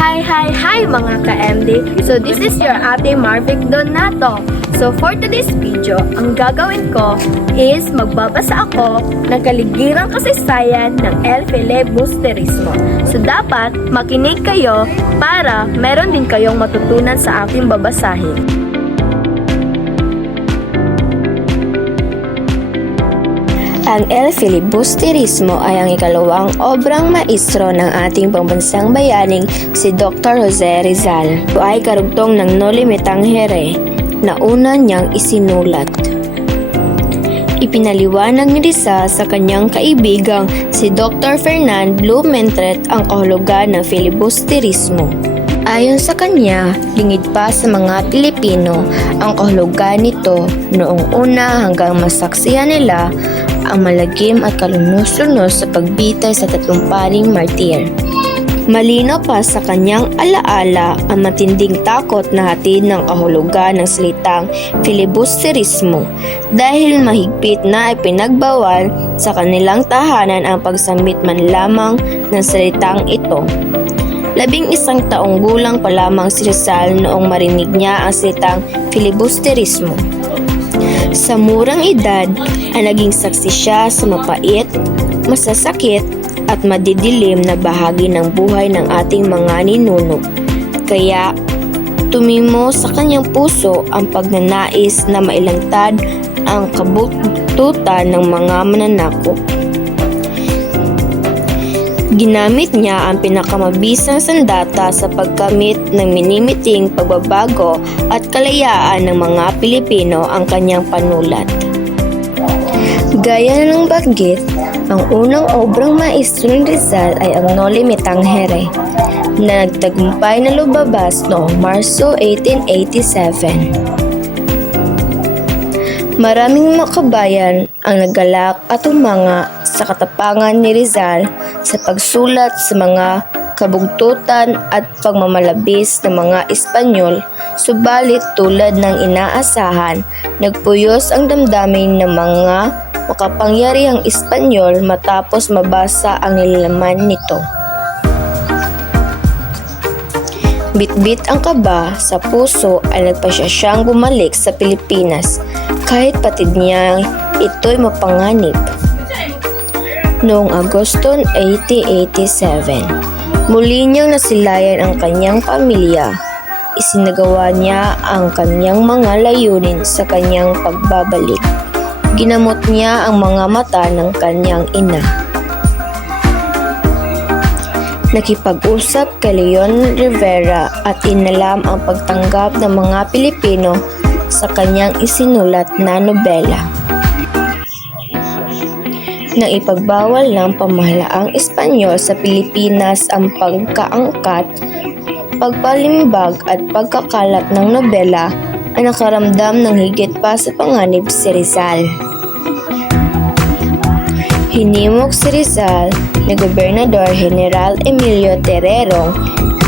Hi mga ka-MD! So this is your Ate Marvic Donato. So for today's video, ang gagawin ko is magbabasa ako ng kaligirang kasaysayan ng El Filibusterismo. So dapat makinig kayo para meron din kayong matutunan sa aking babasahin. Ang El Filibusterismo ay ang ikalawang obrang maestro ng ating pambansang bayaning si Dr. Jose Rizal. Ito ay karugtong ng Noli Me Tangere na una niyang isinulat. Ipinaliwanag ni Rizal sa kanyang kaibigang si Dr. Fernand Blumentritt ang kahulugan ng filibusterismo. Ayon sa kanya, lingid pa sa mga Pilipino ang kahulugan nito noong una hanggang masaksihan nila ang malagim at kalunos-lunos sa pagbitay sa tatlong martir. Malinaw pa sa kanyang alaala ang matinding takot na hatid ng kahulugan ng salitang filibusterismo dahil mahigpit na ipinagbawal sa kanilang tahanan ang pagsambit man lamang ng salitang ito. 11 taong gulang pa lamang si Rizal noong marinig niya ang salitang filibusterismo. Sa murang edad ay naging saksi siya sa mapait, masasakit at madidilim na bahagi ng buhay ng ating mga ninuno. Kaya tumimo sa kanyang puso ang pagnanais na mailantad ang kabututan ng mga mananakop. Ginamit niya ang pinakamabisang sandata sa pagkamit ng minimiting pagbabago at kalayaan ng mga Pilipino ang kanyang panulat. Gaya ng banggit, ang unang obrang maestro ni Rizal ay ang Noli Me Tangere na nagtagumpay na lumabas noong Marso 1887. Maraming makabayan ang naggalak at humanga sa katapangan ni Rizal sa pagsulat sa mga kabugtutan at pagmamalabis ng mga Espanyol, subalit tulad ng inaasahan, nagpuyos ang damdamin ng mga makapangyarihang Espanyol matapos mabasa ang nilalaman nito. Bitbit ang kaba sa puso ay nagpasya siyang bumalik sa Pilipinas kahit patid niya ito'y mapanganib. Noong Agosto 1887, muli niyang nasilayan ang kanyang pamilya. Isinagawa niya ang kanyang mga layunin sa kanyang pagbabalik. Ginamot niya ang mga mata ng kanyang ina. Nakipag-usap kay Leon Rivera at inalam ang pagtanggap ng mga Pilipino sa kanyang isinulat na nobela. Nang ipagbawal ng pamahalaang Espanyol sa Pilipinas ang pagkaangkat, pagpalimbag at pagkakalat ng nobela, ay nakaramdam ng higit pa sa panganib si Rizal. Hinimok si Rizal ni Gobernador General Emilio Terrero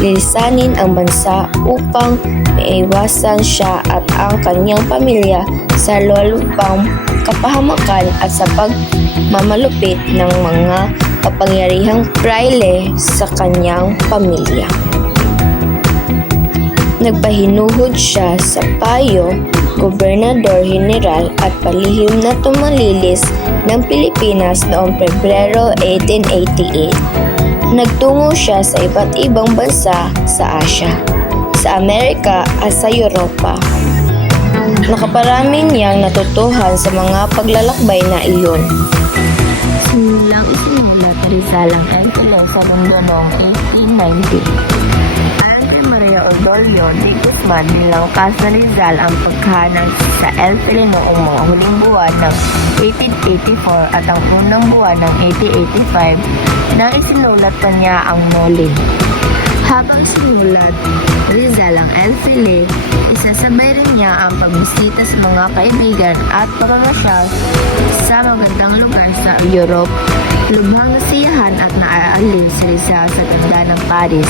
lilisanin ang bansa upang maiwasan siya at ang kanyang pamilya sa lulupang kapahamakan at sa pagmamalupit ng mga kapangyarihang praile sa kanyang pamilya. Nagpahinuhod siya sa payo, Gobernador General at palihim na tumalilis ng Pilipinas noong Pebrero 1888. Nagtungo siya sa iba't ibang bansa sa Asya, sa Amerika at sa Europa. Nakaparami niyang natutuhan sa mga paglalakbay na iyon. Simulang isinulat ni Rizal ang Enteleng sa mundo noong 1890. Maria Ordorio de Guzman bilang Casa Rizal ang paghahanap sa El Fili noong mga huling buwan ng 1884 at ang unang buwan ng 1885 nang isinulat pa niya ang Noli. Habang sinulat Rizal ang El Fili, isasabay rin niya ang pagbisita sa mga kaibigan at pamamasyal sa magandang lugar sa Europe, Lubhang nasiyahan at naaalin si Rizal sa ganda ng Paris.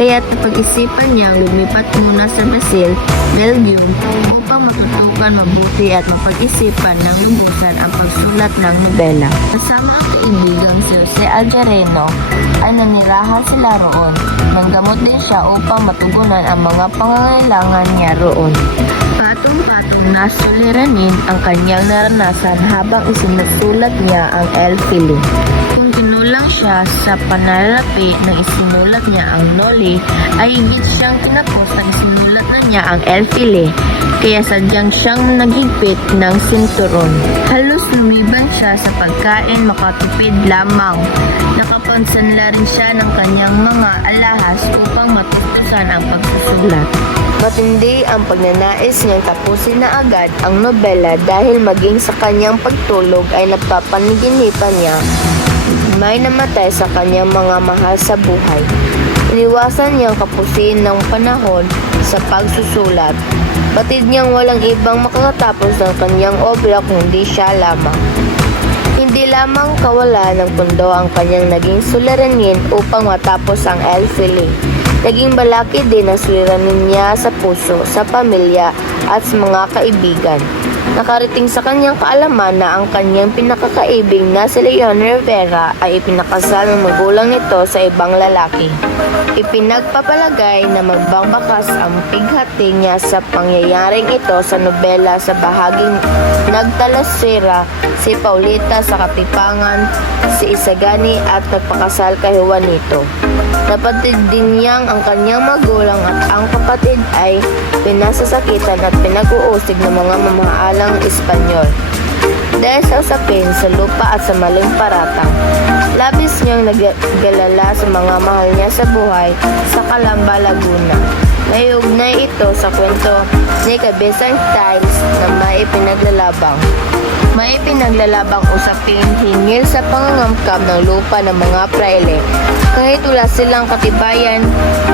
Kaya't napag-isipan niyang lumipat muna sa Brazil, Belgium, upang matutukan mabuti at mapag-isipan ng lubusan ang pagsulat ng nobela. Kasama ang kaibigang si Jose Algereno ay nanirahan sila roon. Nanggamot din siya upang matugunan ang mga pangangailangan niya roon. Patong-patong na suliranin ang kanyang naranasan habang isinusulat niya ang El Fili. Kung kinulang siya sa pananalapi na isinulat niya ang Noli, ay higit siyang tinapos na isinulat na niya ang El Fili, kaya sadyang siyang naghigpit ng sinturon. Halos lumiban siya sa pagkain makatipid lamang. Nakapansanla rin siya ng kanyang mga alahas upang matustusan ang pagsusulat. Matindi ang pagnanais niyang tapusin na agad ang nobela dahil maging sa kanyang pagtulog ay napapaniginipan niya may namatay sa kanyang mga mahal sa buhay. Iniwasan niyang kapusin ng panahon sa pagsusulat. Batid niyang walang ibang makakatapos ng kanyang obra kundi siya lamang. Hindi lamang kawala ng pundo ang kanyang naging suliranin upang matapos ang El Fili. Naging balakid din ang suliranin niya sa puso, sa pamilya at sa mga kaibigan. Nakarating sa kanyang kaalaman na ang kanyang pinakakaibig na si Leon Rivera ay ipinakasal ng magulang nito sa ibang lalaki. Ipinagpapalagay na magbangbakas ang pighati niya sa pangyayaring ito sa nobela sa bahaging nagtalasera si Paulita sa Katipangan, si Isagani at nagpakasal kay Juanito. Napatid din niyang ang kanyang magulang at ang kapatid ay pinasasakitan at pinag-uusig ng mga mamaalang Espanyol. Dahil sa usapin sa lupa at sa maling paratang, labis niyang naggalala sa mga mahal niya sa buhay sa Calamba, Laguna. Naiugnay ito sa kwento ni Cabezang Tiles na may pinaglalabang usapin hingil sa pangangamkam ng lupa ng mga praile kahit wala silang katibayan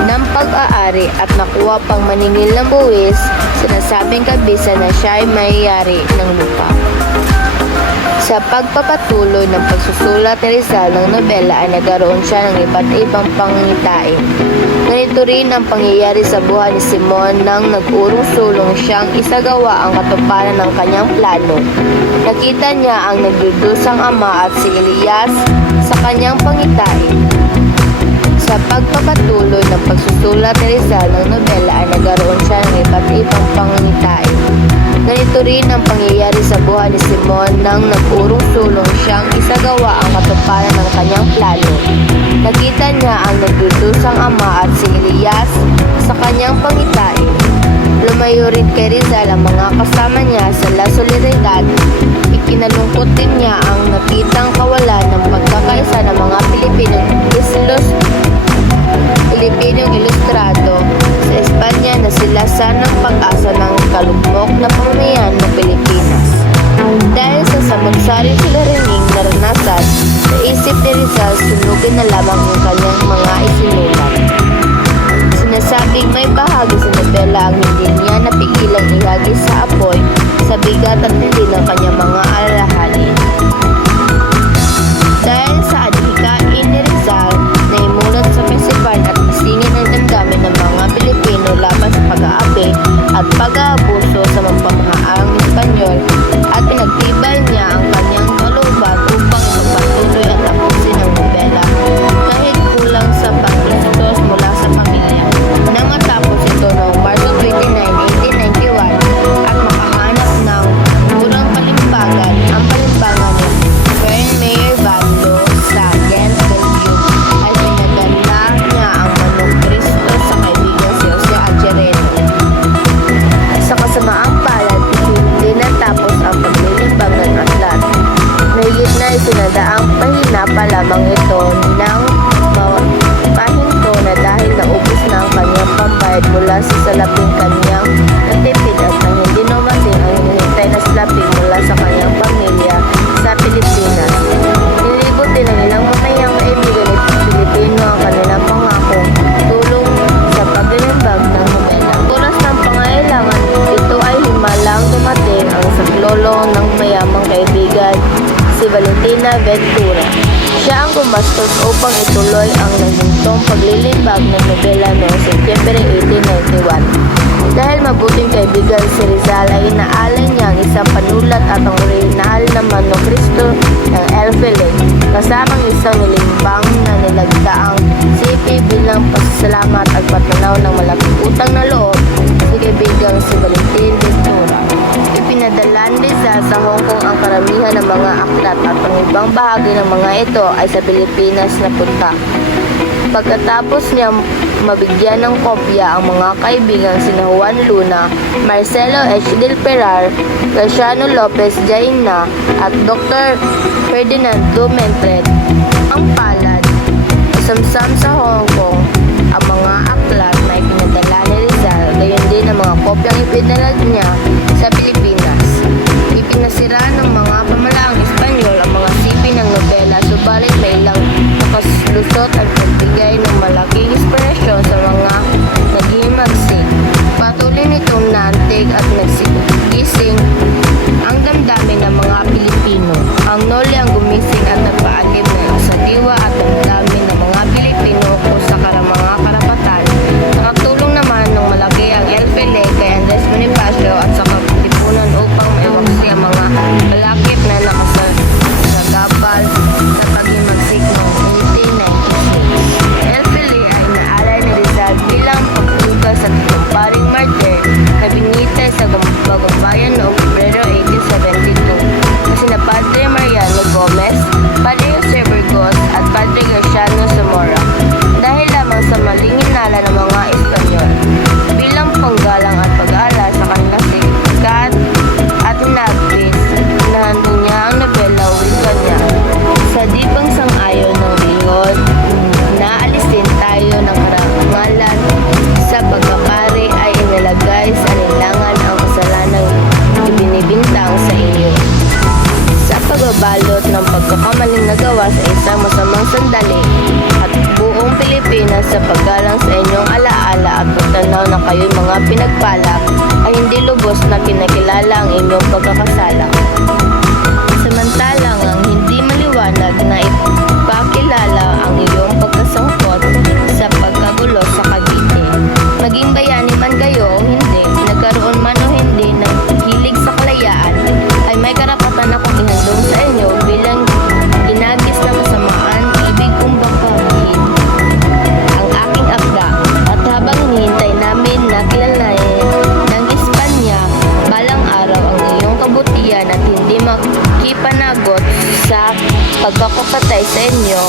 ng pag-aari at nakuha pang maningil ng buwis, sinasabing kabisa na siya ay mayayari ng lupa. Sa pagpapatuloy ng pagsusulat ni Rizal ng nobela ay nagkaroon siya ng iba't ibang pangitain. Ganito rin ang pangyayari sa buhay ni Simon nang nag-urong-sulong siyang isagawa ang katuparan ng kanyang plano. Nakita niya ang nagdudusang ama at si Elias sa kanyang pangitain. Sa pagpapatuloy ng pagsusulat ni Rizal ng nobela ay nagkaroon siya ng iba't ibang pangitain. Ganito rin ang pangyayari sa buhay ni Simon nang nag-urong-sulong siyang isagawa ang katuparan ng kanyang plano. Nakita niya ang nagdudusang ama at si Elias sa kanyang pangitain. Lumayo rin kay Rizal ang mga kasama niya sa La Solidaridad. Ikinalungkot din niya ang nakitang kawalan ng pagkakaisa ng mga Pilipinong ilustrado sa Espanya na sila sanang pag-asa ng kalugmok na pamamayan ng Pilipinas. Dahil sa samot-saring suliraning naranasan, sa isip ni Rizal sunugin na lamang ang kanyang mga isinulat. Sinasabing may bahagi sa nobela ang hindi niya napigilang ihagis sa apoy sa bigat at hindi ng kanyang mga alalahanin. Dahil sa adhikain ni Rizal na imulat sa pesipan at isingin ang damdamin ng mga Pilipino laban sa pag-aapi at pag-aabuso sa mapamahaang Espanyol at pinagtibay niya ang kanyang kalooban upang ipagpatuloy at tapusin ang nobela kahit kulang sa pagtustos mula sa pamilya. Nang matapos ito noong Marso 29, 1891 at makahanap ng murang palimbagan, ang palimbagan ni Fern Mayer Bando sa Ghent, Belgium ay pinaganda niya ang Manong Cristo sa kaibigan si Jose Algereno. Sa kasamaang palad, hindi natapos ang paglilimbag ng aklat. Mahigit na isinadaang pahina pa lamang ito ng pahinto na dahil naubos na ang kanyang pambayad mula sa salaping kanyang natipid at nang hindi numating ang hinihintay na salaping mula sa kanyang pamilya sa Pilipinas. Nilibot din ang ilang matayang kaibigan ni Pilipino ang kanilang pangako tulong sa paglilimbag ng nobela. Oras ng pangailangan, ito ay himalang dumating ang saklolo ng mayamang kaibigan si Valentina Ventura. Siya ang gumastos upang ituloy ang nagintong paglilibag ng nobela noong Setyembre 1891. Dahil mabuting kaibigan si Rizal ay inaalay niya ang isang panulat at ang orihinal na Manokristo ng Elfele, kasamang isang nilimbang na nilagdaang sipi bilang pasasalamat at patanaw ng malaking utang na loob si kaibigang si Valentin Ventura. Ipinadala ni Rizal sa Hong Kong ang karamihan ng mga aklat at ang ibang bahagi ng mga ito ay sa Pilipinas napunta. Pagkatapos niya mabigyan ng kopya ang mga kaibigang sina Juan Luna, Marcelo H. Del Peral, Graciano Lopez Jaina at Dr. Ferdinand Blumentritt, ang palad, samsam sa Hong Kong ang mga aklat na ipinadala ni Rizal, gayon din ang mga kopyang ipinadala niya sa Pilipinas. Ipinasira ng mga pamalaang Espanyol ang mga sipi ng nobela, subalit may ilang nakaslusot at nagbigay ng malaking inspirasyon sa mga naghimagsik. Patuloy nitong naantig at nagsigising ang damdamin ng mga Pilipino. Ang Noli ang gumising at nagpaalib sa diwa at damdamin ng mga Pilipino kung sa mga karapatan. Nakatulong naman ng malaki ang Elfele kay Andres Bonifacio at sa Katipunan upang maiwaksi ang mga balakip na nakasagabal sa paghimagsik noong 1896. Elfele ay inaalay ni Rizal bilang pagtugas sa tagumparing martir na binitay sa Bagumbayan noong Pebrero 1872 na sina Padre Mariano Gomez, Padre Jose Burgos at Padre Graciano Zamora, dahil lamang sa maling hinala ng mga Espanyol. Bilang panggalang at pag-aala sa kanilang sikat at hinagpis, nahandong niya ang nobela wika niya. Sa di pang sang-ayon ng lihod, naalisin tayo ng karangalan sa pagkapari ay inilagay sa nilangan ang kasalanang ibinibintang sa inyo. Sa pagbabalot ng pagkakamaling nagawa sa isang masamang sandali at buong Pilipinas sa paggalang sa inyong alaala at pagtanaw na kayo'y mga pinagpala ay hindi lubos na kinakilala ang inyong pagkakasala. Samantalang ang hindi maliwanag na ipakilala ang iyong pagkasangkot sa pagkagulo sa Cavite. Maging bayani man kayo o hindi, nagkaroon man o hindi ng hilig sa kalayaan, ay may karapatan akong ihandong sa inyo bilang ginagis na kasamaan, ibig kong bangkahin ang aking akda. At habang hinihintay namin na kilalanin ng Espanya balang araw ang iyong kabutihan at hindi makipanagot sa pagkakapatay sa inyo,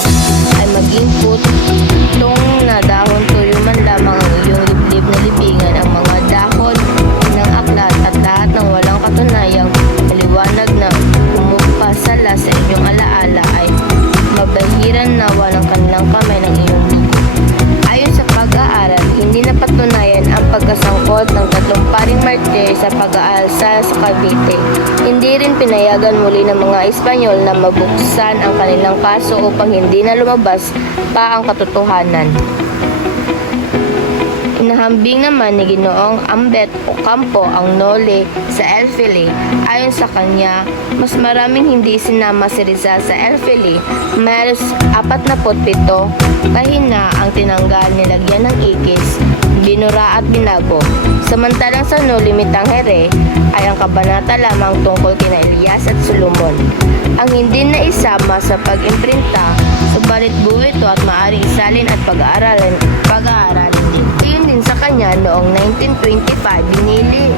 ay maging putong na dahon tuyo man lamang ang iyong liblib na libingan ang mga dahon ng aklat at lahat ng walang katunayang maliwanag na umupasala sa inyong alaala ay mabahiran na walang kanilang kamay ng iyong dugo. Ayon sa pag-aaral, hindi napatunayan ang pagkasangkot ng tatlong paring martir sa pag-aalsa sa Cavite. Hindi rin pinayagan muli ng mga Espanyol na mabuksan ang kanilang kaso upang hindi na lumabas pa ang katotohanan. Inahambing naman ni Ginoong Ambet Ocampo ang Noli sa Elfele. Ayon sa kanya, mas maraming hindi sinama si Rizal sa Elfele. Mayroong 47 kahina ang tinanggal, nilagyan ng ikis, binura at binago. Samantalang sa Noli Me Tangere ay ang kabanata lamang tungkol kina Elias at Solomon ang hindi na isama sa pag-imprinta, subalit buo ito at maaaring isalin at pag-aaralin din. Iyon din sa kanya noong 1925 binili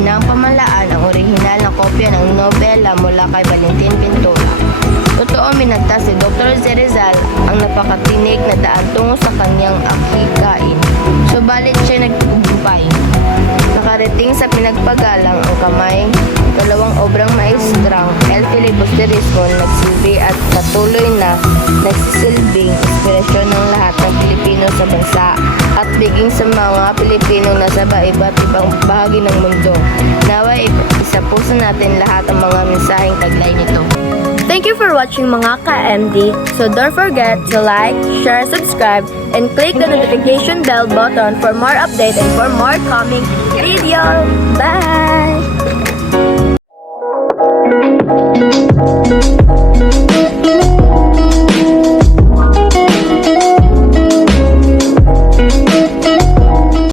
ng pamalaan ang orihinal na kopya ng nobela mula kay Valentin Ventura. Totoo minagtas si Dr. Jose Rizal ang napakatinig na daan tungo sa kanyang akikain. Subalit siya nagtagumpay. Nakarating sa pinagpagalang ang kamay, dalawang obrang maestrang El Filibusterismo nagsilbi at patuloy na nagsisilbing inspirasyon ng lahat ng Pilipino sa bansa at biging sa mga Pilipinong nasa iba't ibang bahagi ng mundo. Naway isapuso natin lahat ang mga mensaheng taglay nito. Thank you for watching mga ka-MD. So don't forget to like, share, subscribe, and click the notification bell button for more updates and for more coming videos. Bye!